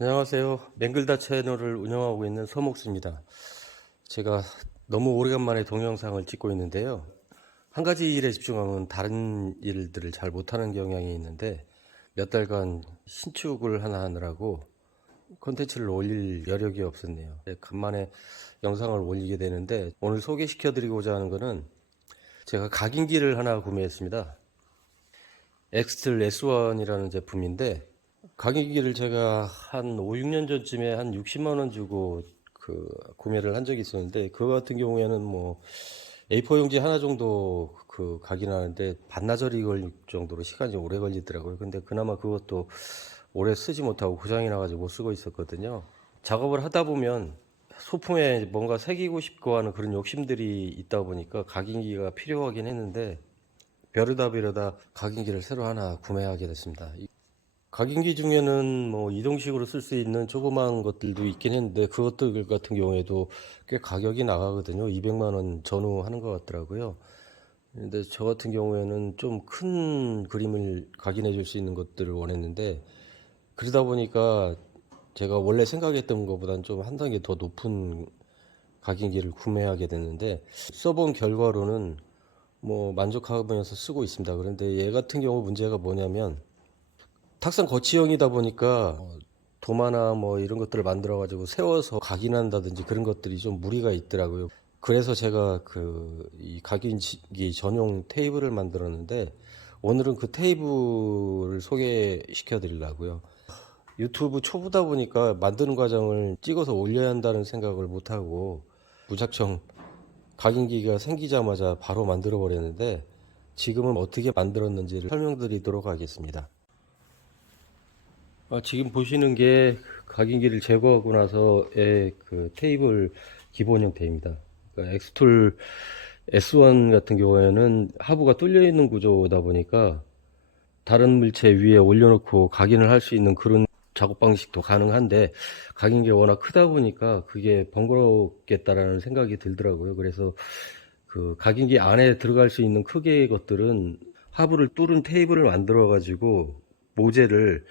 안녕하세요. 맹글다 채널을 운영하고 있는 서목수입니다. 제가 너무 오래간만에 동영상을 찍고 있는데요. 한 가지 일에 집중하면 다른 일들을 잘 못하는 경향이 있는데 몇 달간 신축을 하나 하느라고 콘텐츠를 올릴 여력이 없었네요. 간만에 영상을 올리게 되는데 오늘 소개시켜 드리고자 하는 거는 제가 각인기를 하나 구매했습니다. 엑스틀 S1이라는 제품인데 각인기를 제가 한 5, 6년 전쯤에 한 60만 원 주고 구매를 한 적이 있었는데 그거 같은 경우에는 뭐 A4 용지 하나 정도 각인하는데 반나절이 걸릴 정도로 시간이 오래 걸리더라고요. 근데 그나마 그것도 오래 쓰지 못하고 고장이 나가지고 못 쓰고 있었거든요. 작업을 하다 보면 소품에 뭔가 새기고 싶고 하는 그런 욕심들이 있다 보니까 각인기가 필요하긴 했는데 벼르다 각인기를 새로 하나 구매하게 됐습니다. 각인기 중에는 뭐 이동식으로 쓸 수 있는 조그마한 것들도 있긴 했는데 그것들 같은 경우에도 꽤 가격이 나가거든요. 200만 원 전후 하는 것 같더라고요. 근데 저 같은 경우에는 좀 큰 그림을 각인해 줄 수 있는 것들을 원했는데 그러다 보니까 제가 원래 생각했던 것보다는 좀 한 단계 더 높은 각인기를 구매하게 됐는데 써본 결과로는 뭐 만족하면서 쓰고 있습니다. 그런데 얘 같은 경우 문제가 뭐냐면 탁상 거치형이다 보니까 도마나 뭐 이런 것들을 만들어 가지고 세워서 각인한다든지 그런 것들이 좀 무리가 있더라고요. 그래서 제가 이 각인기 전용 테이블을 만들었는데 오늘은 그 테이블을 소개시켜 드리려고요. 유튜브 초보다 보니까 만드는 과정을 찍어서 올려야 한다는 생각을 못 하고 무작정 각인기가 생기자마자 바로 만들어 버렸는데 지금은 어떻게 만들었는지를 설명드리도록 하겠습니다. 지금 보시는 게 각인기를 제거하고 나서의 테이블 기본 형태입니다. 그러니까 엑스툴 S1 같은 경우에는 하부가 뚫려 있는 구조다 보니까 다른 물체 위에 올려놓고 각인을 할 수 있는 그런 작업 방식도 가능한데 각인기가 워낙 크다 보니까 그게 번거롭겠다라는 생각이 들더라고요. 그래서 그 각인기 안에 들어갈 수 있는 크기의 것들은 하부를 뚫은 테이블을 만들어 가지고 모재를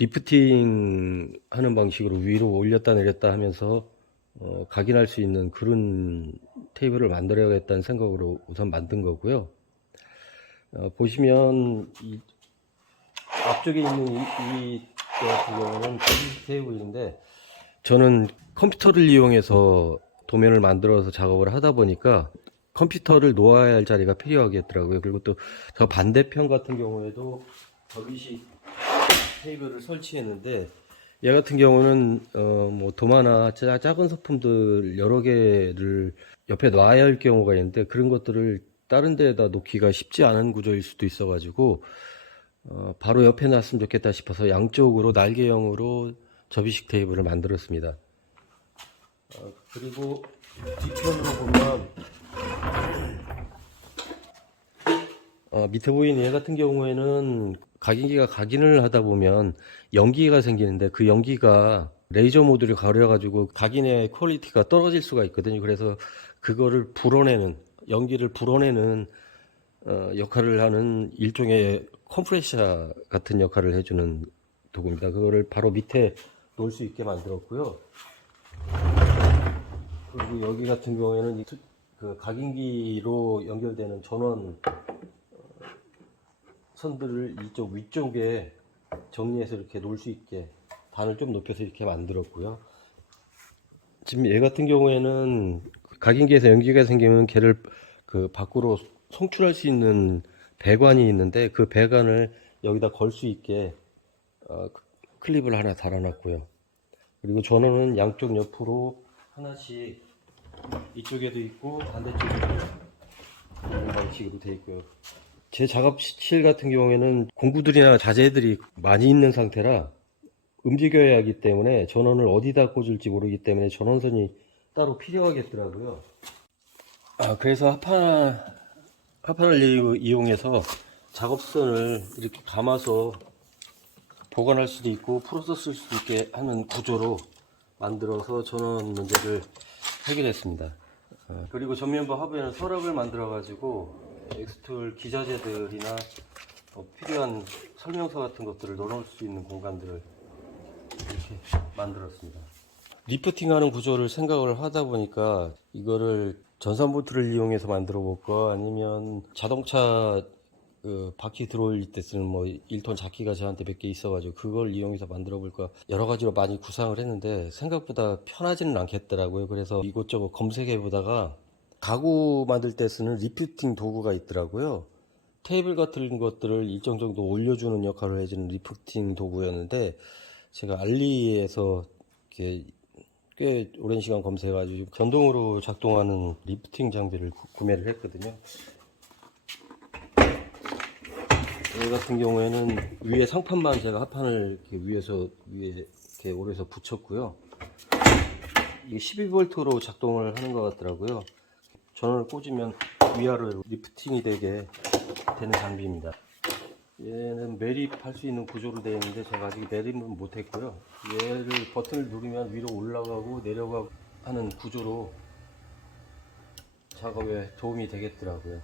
리프팅 하는 방식으로 위로 올렸다 내렸다 하면서 각인할 수 있는 그런 테이블을 만들어야겠다는 생각으로 우선 만든 거고요. 보시면 이 앞쪽에 있는 이 같은 경우는 조립식 테이블인데 저는 컴퓨터를 이용해서 도면을 만들어서 작업을 하다 보니까 컴퓨터를 놓아야 할 자리가 필요하겠더라고요. 그리고 또 저 반대편 같은 경우에도 접이식 테이블을 설치했는데 얘 같은 경우는 뭐 도마나 작은 소품들 여러 개를 옆에 놔야 할 경우가 있는데 그런 것들을 다른 데에다 놓기가 쉽지 않은 구조일 수도 있어 가지고 바로 옆에 놨으면 좋겠다 싶어서 양쪽으로 날개형으로 접이식 테이블을 만들었습니다. 그리고 뒤편으로 보면 밑에 보이는 얘 같은 경우에는 각인기가 각인을 하다 보면 연기가 생기는데 그 연기가 레이저 모드를 가려가지고 각인의 퀄리티가 떨어질 수가 있거든요. 그래서 그거를 불어내는, 연기를 불어내는 역할을 하는 일종의 컴프레셔 같은 역할을 해주는 도구입니다. 그거를 바로 밑에 놓을 수 있게 만들었고요. 그리고 여기 같은 경우에는 그 각인기로 연결되는 전원 선들을 이쪽 위쪽에 정리해서 이렇게 놓을 수 있게 단을 좀 높여서 이렇게 만들었고요. 지금 얘 같은 경우에는 각인기에서 연기가 생기면 걔를 밖으로 송출할 수 있는 배관이 있는데 그 배관을 여기다 걸 수 있게 클립을 하나 달아놨고요. 그리고 전원은 양쪽 옆으로 하나씩 이쪽에도 있고 반대쪽에도 이런 방식으로 되어 있고요. 제 작업실 같은 경우에는 공구들이나 자재들이 많이 있는 상태라 움직여야 하기 때문에 전원을 어디다 꽂을지 모르기 때문에 전원선이 따로 필요하겠더라고요. 그래서 하판을 이용해서 작업선을 이렇게 감아서 보관할 수도 있고 풀어서 쓸 수도 있게 하는 구조로 만들어서 전원 문제를 해결했습니다. 그리고 전면부 하부에는 서랍을 만들어 가지고 엑스툴 기자재들이나 필요한 설명서 같은 것들을 넣어놓을 수 있는 공간들을 이렇게 만들었습니다. 리프팅하는 구조를 생각을 하다 보니까 이거를 전선 볼트를 이용해서 만들어 볼까, 아니면 자동차 그 바퀴 들어올릴 때 쓰는 뭐 1톤 자키가 저한테 몇 개 있어가지고 그걸 이용해서 만들어 볼까 여러 가지로 많이 구상을 했는데 생각보다 편하지는 않겠더라고요. 그래서 이곳저곳 검색해 보다가 가구 만들 때 쓰는 리프팅 도구가 있더라고요. 테이블 같은 것들을 일정 정도 올려주는 역할을 해주는 리프팅 도구였는데, 제가 알리에서 이렇게 꽤 오랜 시간 검색해가지고 전동으로 작동하는 리프팅 장비를 구매를 했거든요. 얘 같은 경우에는 위에 상판만 제가 합판을 이렇게 위에 이렇게 오래서 붙였고요. 이게 12V로 작동을 하는 것 같더라고요. 전원을 꽂으면 위아래로 리프팅이 되게 되는 장비입니다. 얘는 매립할 수 있는 구조로 되어 있는데 제가 아직 매립은 못했고요. 얘를 버튼을 누르면 위로 올라가고 내려가고 하는 구조로 작업에 도움이 되겠더라고요.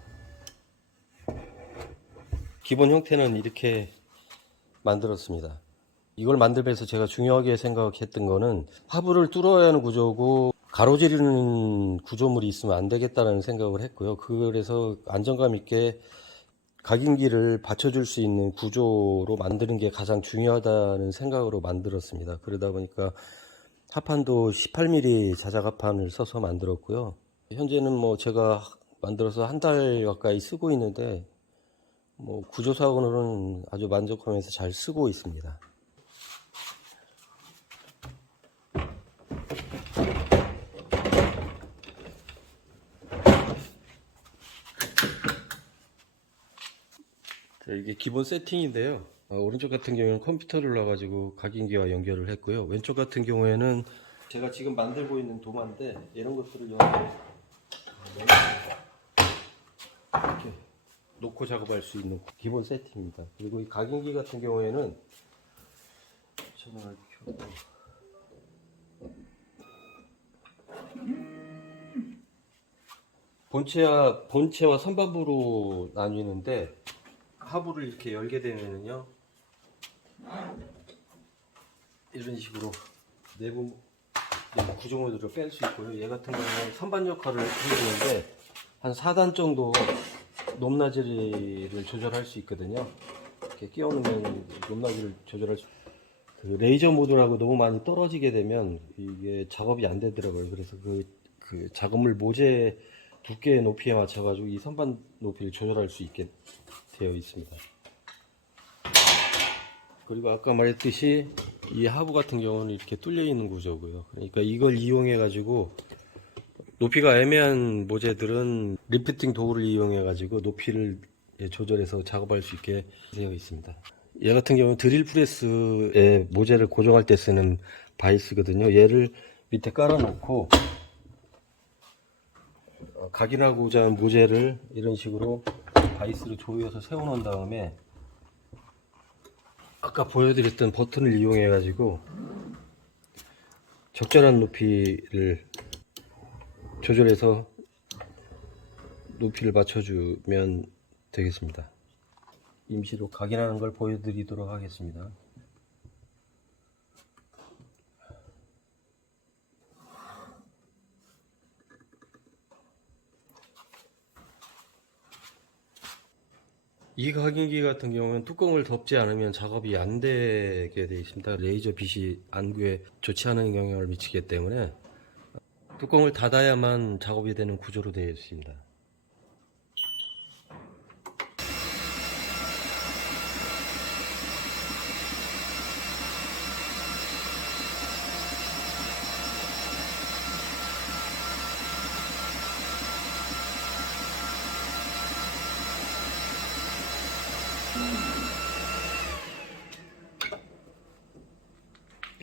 기본 형태는 이렇게 만들었습니다. 이걸 만들면서 제가 중요하게 생각했던 거는 하부를 뚫어야 하는 구조고 가로지르는 구조물이 있으면 안 되겠다는 생각을 했고요. 그래서 안정감 있게 각인기를 받쳐줄 수 있는 구조로 만드는 게 가장 중요하다는 생각으로 만들었습니다. 그러다 보니까 합판도 18mm 자작 합판을 써서 만들었고요. 현재는 뭐 제가 만들어서 한 달 가까이 쓰고 있는데 뭐 구조상으로는 아주 만족하면서 잘 쓰고 있습니다. 이게 기본 세팅인데요. 오른쪽 같은 경우에는 컴퓨터를 놔가지고 각인기와 연결을 했고요. 왼쪽 같은 경우에는 제가 지금 만들고 있는 도마인데 이런 것들을 이렇게 놓고 작업할 수 있는 기본 세팅입니다. 그리고 이 각인기 같은 경우에는 전원을 켜고 본체와 선반부로 나뉘는데, 하부를 이렇게 열게 되면요 이런 식으로 내부 구조물들을 뺄 수 있고요. 얘 같은 경우는 선반 역할을 해주는데 한 4단 정도 높낮이를 조절할 수 있거든요. 이렇게 끼워놓으면 높낮이를 조절할 수. 그 레이저 모드라고 너무 많이 떨어지게 되면 이게 작업이 안 되더라고요. 그래서 그 작업물 모재 두께의 높이에 맞춰가지고 이 선반 높이를 조절할 수 있게 되어 있습니다. 그리고 아까 말했듯이 이 하부 같은 경우는 이렇게 뚫려 있는 구조고요. 그러니까 이걸 이용해 가지고 높이가 애매한 모재들은 리프팅 도구를 이용해 가지고 높이를 조절해서 작업할 수 있게 되어 있습니다. 얘 같은 경우는 드릴 프레스에 모재를 고정할 때 쓰는 바이스거든요. 얘를 밑에 깔아 놓고 각인하고자 하는 모재를 이런 식으로 바이스로 조여서 세워 놓은 다음에 아까 보여드렸던 버튼을 이용해 가지고 적절한 높이를 조절해서 높이를 맞춰주면 되겠습니다. 임시로 각인하는 걸 보여드리도록 하겠습니다. 이 각인기 같은 경우는 뚜껑을 덮지 않으면 작업이 안 되게 되어 있습니다. 레이저 빛이 안구에 좋지 않은 영향을 미치기 때문에 뚜껑을 닫아야만 작업이 되는 구조로 되어 있습니다.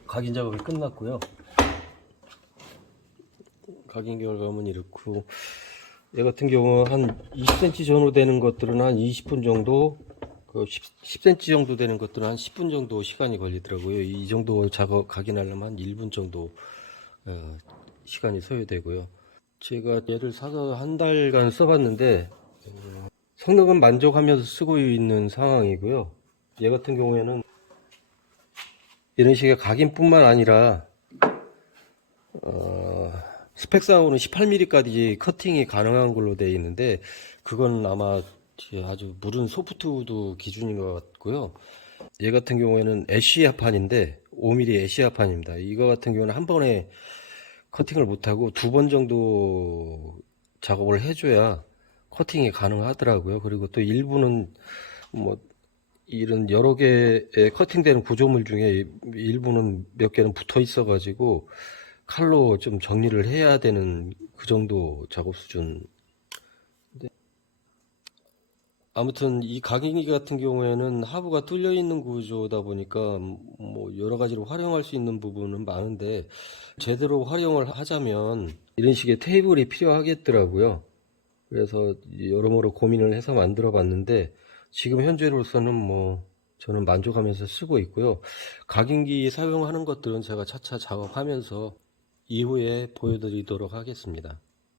각인 작업이 끝났고요. 각인 결과물은 이렇고, 얘 같은 경우 한 20cm 정도 되는 것들은 한 20분 정도, 10cm 정도 되는 것들은 한 10분 정도 시간이 걸리더라고요. 이 정도 작업 각인하려면 한 1분 정도 시간이 소요되고요. 제가 얘를 사서 한 달간 써봤는데 성능은 만족하면서 쓰고 있는 상황이고요. 얘 같은 경우에는 이런 식의 각인뿐만 아니라 스펙상으로는 18mm까지 커팅이 가능한 걸로 되어 있는데 그건 아마 아주 무른 소프트우드 기준인 것 같고요. 얘 같은 경우에는 애쉬아판인데 5mm 애쉬아판입니다. 이거 같은 경우는 한 번에 커팅을 못하고 두 번 정도 작업을 해줘야 커팅이 가능하더라고요. 그리고 또 일부는 뭐 이런 여러 개의 커팅되는 구조물 중에 일부는 몇 개는 붙어 있어 가지고 칼로 좀 정리를 해야 되는 그 정도 작업 수준. 아무튼 이 각인기 같은 경우에는 하부가 뚫려 있는 구조다 보니까 뭐 여러 가지로 활용할 수 있는 부분은 많은데 제대로 활용을 하자면 이런 식의 테이블이 필요하겠더라고요. 그래서 여러모로 고민을 해서 만들어 봤는데 지금 현재로서는 뭐 저는 만족하면서 쓰고 있고요. 각인기 사용하는 것들은 제가 차차 작업하면서 이후에 보여드리도록 하겠습니다.